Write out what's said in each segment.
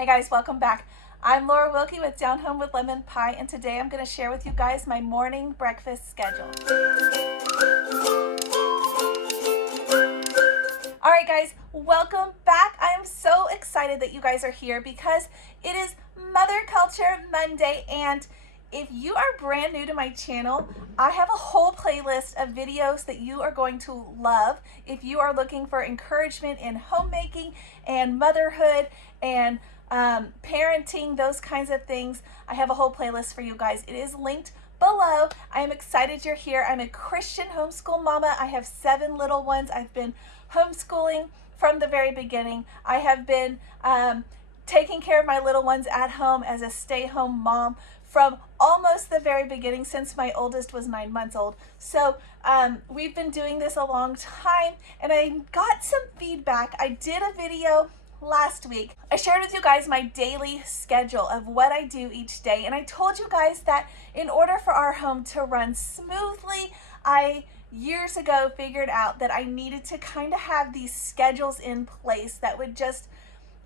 Hey guys, welcome back. I'm Laura Wilkie with Down Home with Lemon Pie, and today I'm going to share with you guys my morning breakfast schedule. Alright guys, welcome back. I am so excited that you guys are here because it is Mother Culture Monday, and if you are brand new to my channel, I have a whole playlist of videos that you are going to love if you are looking for encouragement in homemaking and motherhood and parenting, those kinds of things. I have a whole playlist for you guys. It is linked below. I am excited you're here. I'm a Christian homeschool mama. I have 7 little ones. I've been homeschooling from the very beginning. I have been taking care of my little ones at home as a stay-home mom from almost the very beginning, since my oldest was 9 months old. So we've been doing this a long time, and I got some feedback. I did a video last week. I shared with you guys my daily schedule of what I do each day, and I told you guys that in order for our home to run smoothly, I years ago figured out that I needed to kind of have these schedules in place that would just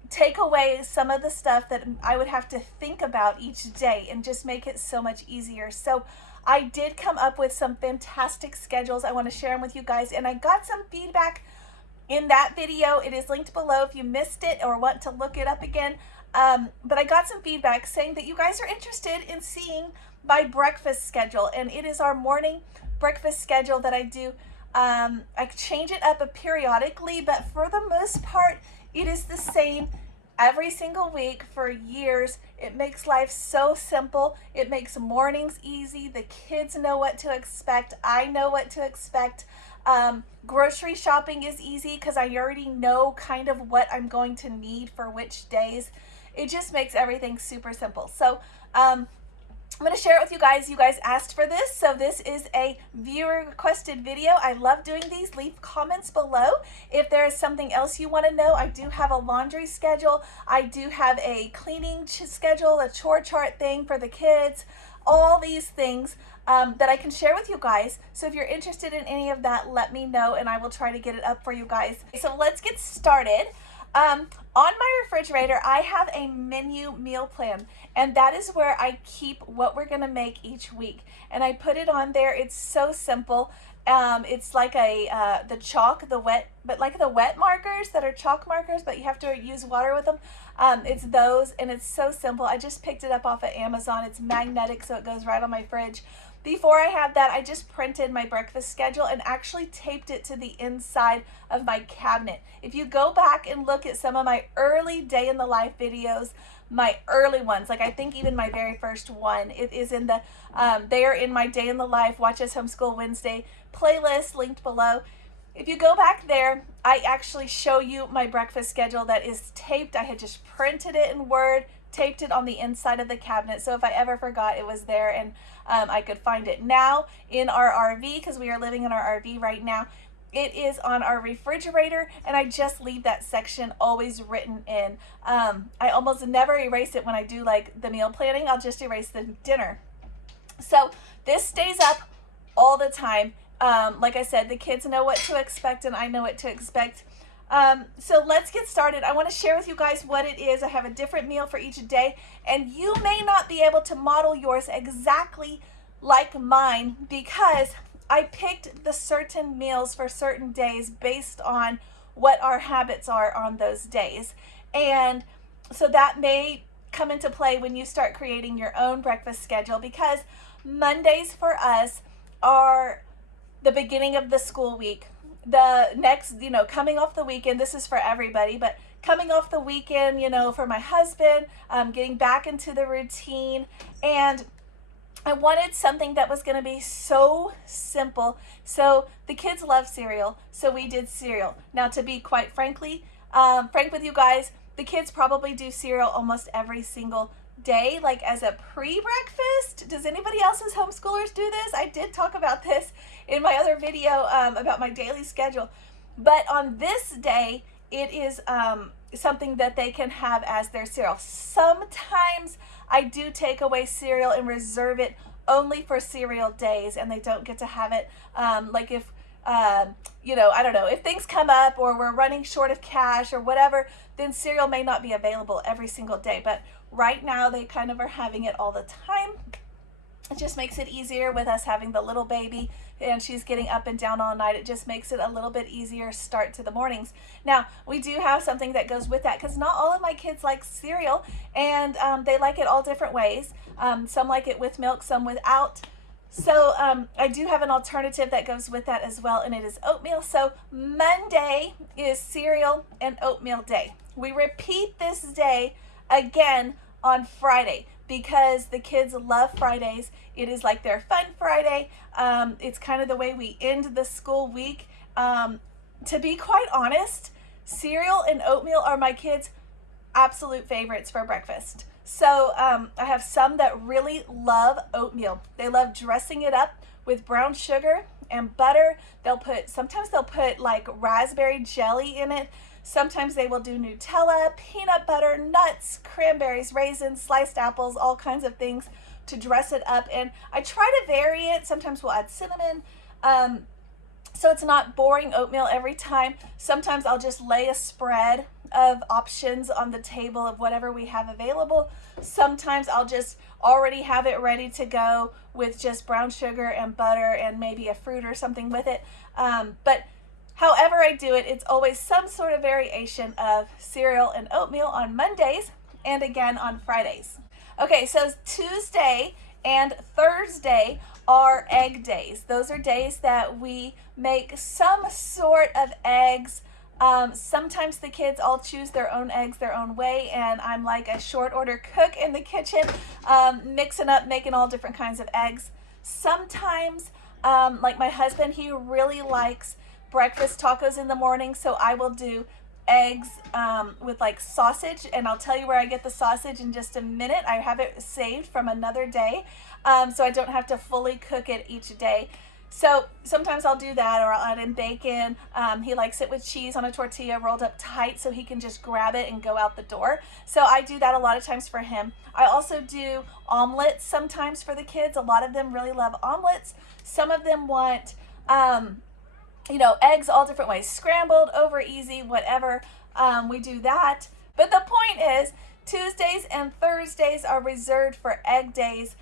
take away some of the stuff that I would have to think about each day and just make it so much easier. So I did come up with some fantastic schedules. I want to share them with you guys, and I got some feedback in that video. It is linked below if you missed it or want to look it up again. But I got some feedback saying that you guys are interested in seeing my breakfast schedule, and it is our morning breakfast schedule that I do. I change it up periodically, but for the most part, it is the same every single week for years. It makes life so simple. It makes mornings easy. The kids know what to expect. I know what to expect. Grocery shopping is easy because I already know kind of what I'm going to need for which days. It just makes everything super simple. So I'm going to share it with you guys. You guys asked for this, so this is a viewer requested video. I love doing these. Leave comments below if there is something else you want to know. I do have a laundry schedule. I do have a cleaning schedule, a chore chart thing for the kids, all these things that I can share with you guys. So if you're interested in any of that, let me know and I will try to get it up for you guys. So let's get started. On my refrigerator, I have a menu meal plan, and that is where I keep what we're gonna make each week. And I put it on there. It's so simple. It's like the chalk, the wet, but like the wet markers that are chalk markers, but you have to use water with them. It's those, and it's so simple. I just picked it up off of Amazon. It's magnetic, so it goes right on my fridge. Before I had that, I just printed my breakfast schedule and actually taped it to the inside of my cabinet. If you go back and look at some of my early day in the life videos, my early ones, like I think even my very first one, it is in the, they are in my Day in the Life Watch Us Homeschool Wednesday playlist linked below. If you go back there, I actually show you my breakfast schedule that is taped. I had just printed it in Word, taped it on the inside of the cabinet, so if I ever forgot, it was there, and I could find it. Now in our RV, because we are living in our RV right now, it is on our refrigerator, and I just leave that section always written in. I almost never erase it when I do like the meal planning. I'll just erase the dinner. So this stays up all the time. Like I said, the kids know what to expect and I know what to expect. So let's get started. I want to share with you guys what it is. I have a different meal for each day, and you may not be able to model yours exactly like mine because I picked the certain meals for certain days based on what our habits are on those days. And so that may come into play when you start creating your own breakfast schedule, because Mondays for us are the beginning of the school week. The next, coming off the weekend, this is for everybody, but coming off the weekend, for my husband, getting back into the routine, and I wanted something that was going to be so simple. So the kids love cereal, so we did cereal. Now, to be quite frank with you guys, the kids probably do cereal almost every single day, like as a pre-breakfast. Does anybody else's homeschoolers do this? I did talk about this in my other video about my daily schedule, but on this day it is something that they can have as their cereal. Sometimes I do take away cereal and reserve it only for cereal days, and they don't get to have it. Like if you know, I don't know, if things come up or we're running short of cash or whatever, then cereal may not be available every single day. But right now they kind of are having it all the time. It just makes it easier with us having the little baby and she's getting up and down all night. It just makes it a little bit easier start to the mornings. Now, we do have something that goes with that because not all of my kids like cereal, and they like it all different ways. Some like it with milk, some without. So I do have an alternative that goes with that as well, and it is oatmeal. So Monday is cereal and oatmeal day. We repeat this day again on Friday because the kids love Fridays. It is like their fun Friday. It's kind of the way we end the school week. To be quite honest, cereal and oatmeal are my kids' absolute favorites for breakfast. So I have some that really love oatmeal. They love dressing it up with brown sugar and butter. Sometimes they'll put like raspberry jelly in it. Sometimes they will do Nutella, peanut butter, nuts, cranberries, raisins, sliced apples, all kinds of things to dress it up. And I try to vary it. Sometimes we'll add cinnamon. So it's not boring oatmeal every time. Sometimes I'll just lay a spread of options on the table of whatever we have available. Sometimes I'll just already have it ready to go with just brown sugar and butter and maybe a fruit or something with it. But however I do it, it's always some sort of variation of cereal and oatmeal on Mondays and again on Fridays. Okay, so Tuesday and Thursday are egg days. Those are days that we make some sort of eggs. Sometimes the kids all choose their own eggs their own way, and I'm like a short order cook in the kitchen, mixing up, making all different kinds of eggs. Sometimes, like my husband, he really likes breakfast tacos in the morning, so I will do eggs with like sausage, and I'll tell you where I get the sausage in just a minute. I have it saved from another day, so I don't have to fully cook it each day. So sometimes I'll do that, or I'll add in bacon. He likes it with cheese on a tortilla rolled up tight so he can just grab it and go out the door. So I do that a lot of times for him. I also do omelets sometimes for the kids. A lot of them really love omelets. Some of them want you know, eggs all different ways, scrambled, over easy, whatever. We do that. But the point is, Tuesdays and Thursdays are reserved for egg days.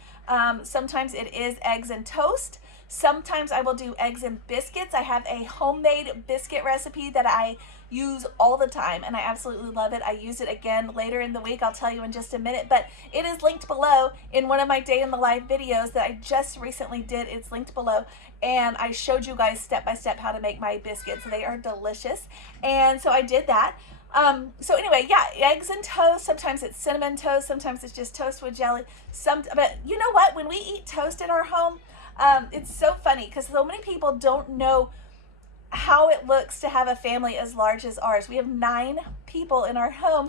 Sometimes it is eggs and toast. Sometimes I will do eggs and biscuits. I have a homemade biscuit recipe that I use all the time, and I absolutely love it. I use it again later in the week. I'll tell you in just a minute, but it is linked below in one of my day in the life videos that I just recently did. It's linked below, and I showed you guys step by step how to make my biscuits. They are delicious, and so I did that. So anyway, yeah, eggs and toast. Sometimes it's cinnamon toast. Sometimes it's just toast with jelly. But you know what? When we eat toast in our home, it's so funny because so many people don't know how it looks to have a family as large as ours. We have 9 people in our home,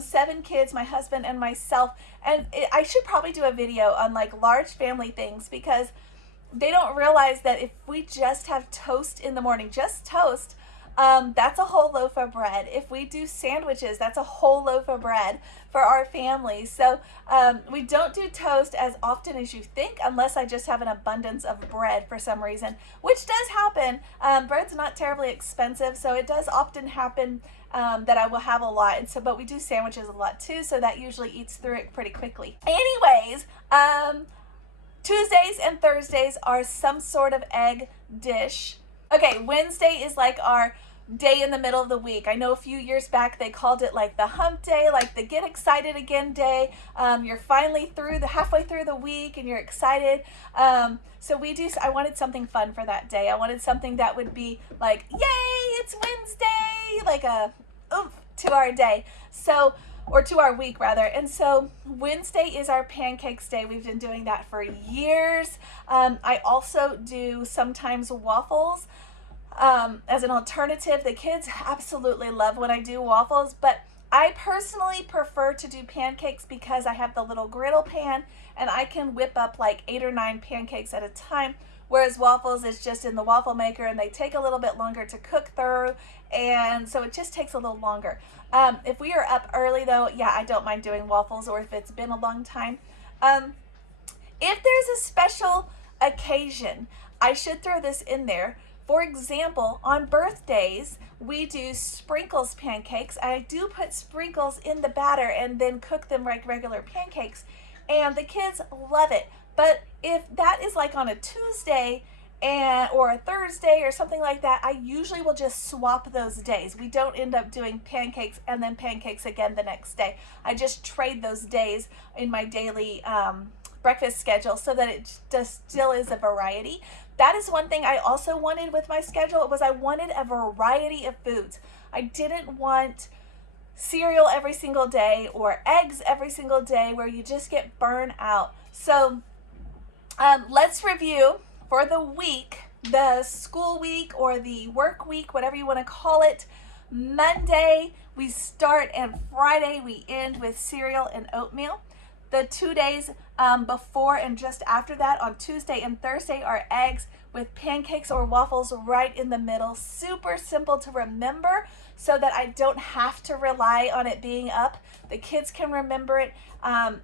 7 kids, my husband and myself. And I should probably do a video on like large family things because they don't realize that if we just have toast in the morning, just toast, that's a whole loaf of bread. If we do sandwiches, that's a whole loaf of bread for our family. So we don't do toast as often as you think, unless I just have an abundance of bread for some reason, which does happen. Bread's not terribly expensive, so it does often happen that I will have a lot. And so, but we do sandwiches a lot too, so that usually eats through it pretty quickly. Anyways, Tuesdays and Thursdays are some sort of egg dish. Okay, Wednesday is like our day in the middle of the week. I know a few years back they called it like the hump day, like the get excited again day. You're finally halfway through the week and you're excited. So I wanted something fun for that day. I wanted something that would be like, yay, it's Wednesday, like a oomph to our day. So, or to our week rather. And so Wednesday is our pancakes day. We've been doing that for years. I also do sometimes waffles as an alternative. The kids absolutely love when I do waffles, but I personally prefer to do pancakes because I have the little griddle pan and I can whip up like 8 or 9 pancakes at a time, whereas waffles is just in the waffle maker and they take a little bit longer to cook through, and so it just takes a little longer. If we are up early though, yeah, I don't mind doing waffles, or if it's been a long time. If there's a special occasion, I should throw this in there. For example, on birthdays, we do sprinkles pancakes. I do put sprinkles in the batter and then cook them like regular pancakes, and the kids love it. But if that is like on a Tuesday or a Thursday or something like that, I usually will just swap those days. We don't end up doing pancakes and then pancakes again the next day. I just trade those days in my daily breakfast schedule so that it just still is a variety. That is one thing I also wanted with my schedule, was I wanted a variety of foods. I didn't want cereal every single day or eggs every single day where you just get burned out. So let's review for the week, the school week or the work week, whatever you want to call it. Monday we start and Friday we end with cereal and oatmeal. The 2 days before and just after that, on Tuesday and Thursday, are eggs with pancakes or waffles right in the middle. Super simple to remember so that I don't have to rely on it being up. The kids can remember it.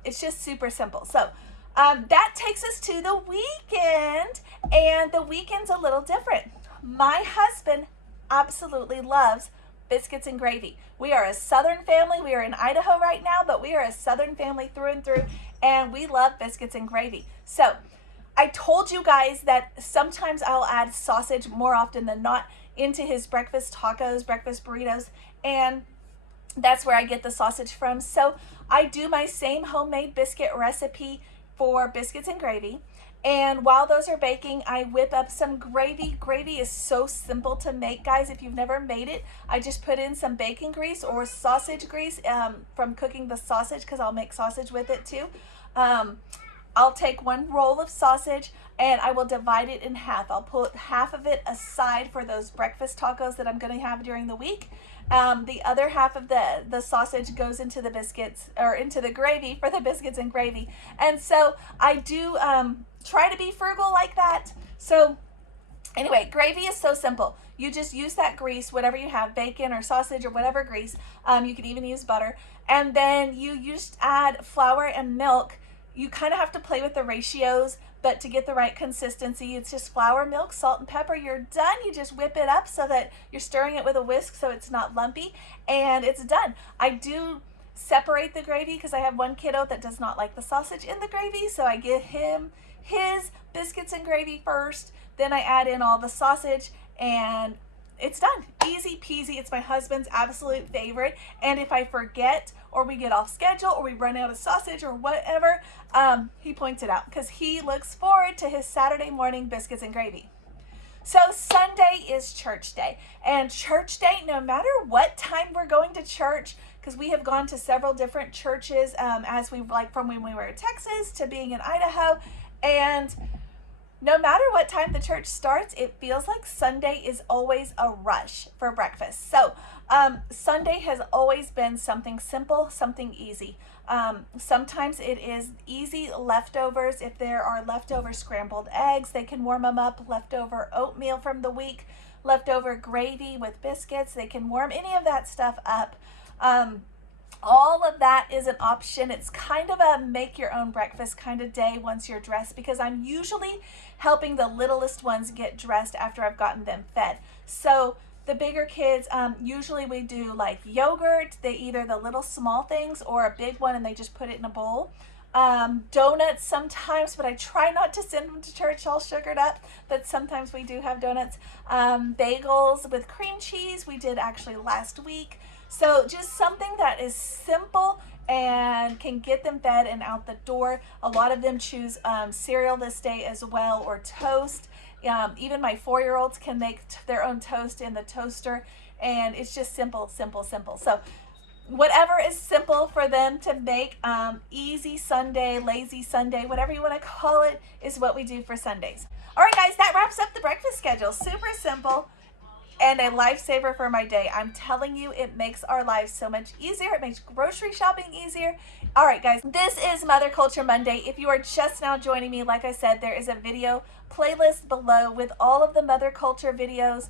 It's just super simple. So that takes us to the weekend, and the weekend's a little different. My husband absolutely loves biscuits and gravy. We are a Southern family. We are in Idaho right now, but we are a Southern family through and through, and we love biscuits and gravy. So I told you guys that sometimes I'll add sausage more often than not into his breakfast tacos, breakfast burritos, and that's where I get the sausage from. So I do my same homemade biscuit recipe for biscuits and gravy. And while those are baking, I whip up some gravy. Gravy is so simple to make, guys. If you've never made it, I just put in some bacon grease or sausage grease from cooking the sausage, because I'll make sausage with it too. I'll take one roll of sausage and I will divide it in half. I'll put half of it aside for those breakfast tacos that I'm going to have during the week. The other half of the sausage goes into the biscuits, or into the gravy for the biscuits and gravy. And so I do try to be frugal like that. So anyway, gravy is so simple. You just use that grease, whatever you have, bacon or sausage or whatever grease. You can even use butter. And then you just add flour and milk. You kind of have to play with the ratios, but to get the right consistency, it's just flour, milk, salt, and pepper. You're done. You just whip it up so that you're stirring it with a whisk so it's not lumpy, and it's done. I do separate the gravy because I have one kiddo that does not like the sausage in the gravy, so I give him his biscuits and gravy first, then I add in all the sausage, and it's done. Easy peasy. It's my husband's absolute favorite. And if I forget, or we get off schedule, or we run out of sausage or whatever, he points it out because he looks forward to his Saturday morning biscuits and gravy. So Sunday is church day, and church day, no matter what time we're going to church, because we have gone to several different churches as we like, from when we were in Texas to being in Idaho, and no matter what time the church starts, it feels like Sunday is always a rush for breakfast. So Sunday has always been something simple, something easy. Sometimes it is easy leftovers. If there are leftover scrambled eggs, they can warm them up. Leftover oatmeal from the week, leftover gravy with biscuits, they can warm any of that stuff up. All of that is an option. It's kind of a make your own breakfast kind of day once you're dressed, because I'm usually helping the littlest ones get dressed after I've gotten them fed. So the bigger kids, usually we do like yogurt, either the little small things or a big one and they just put it in a bowl. Donuts sometimes, but I try not to send them to church all sugared up, but sometimes we do have donuts. Bagels with cream cheese, we did actually last week. So just something that is simple and can get them fed and out the door. A lot of them choose cereal this day as well, or toast. Even my 4-year-olds can make their own toast in the toaster, and it's just simple, simple, simple. So whatever is simple for them to make, easy Sunday, lazy Sunday, whatever you want to call it, is what we do for Sundays. All right, guys, that wraps up the breakfast schedule. Super simple. and a lifesaver for my day. I'm telling you, it makes our lives so much easier. It makes grocery shopping easier. All right, guys, this is Mother Culture Monday. If you are just now joining me, like I said, there is a video playlist below with all of the Mother Culture videos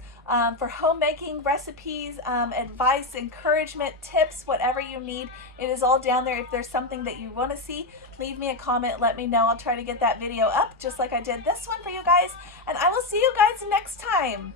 for homemaking recipes, advice, encouragement, tips, whatever you need. It is all down there. If there's something that you want to see, leave me a comment, let me know. I'll try to get that video up just like I did this one for you guys, and I will see you guys next time.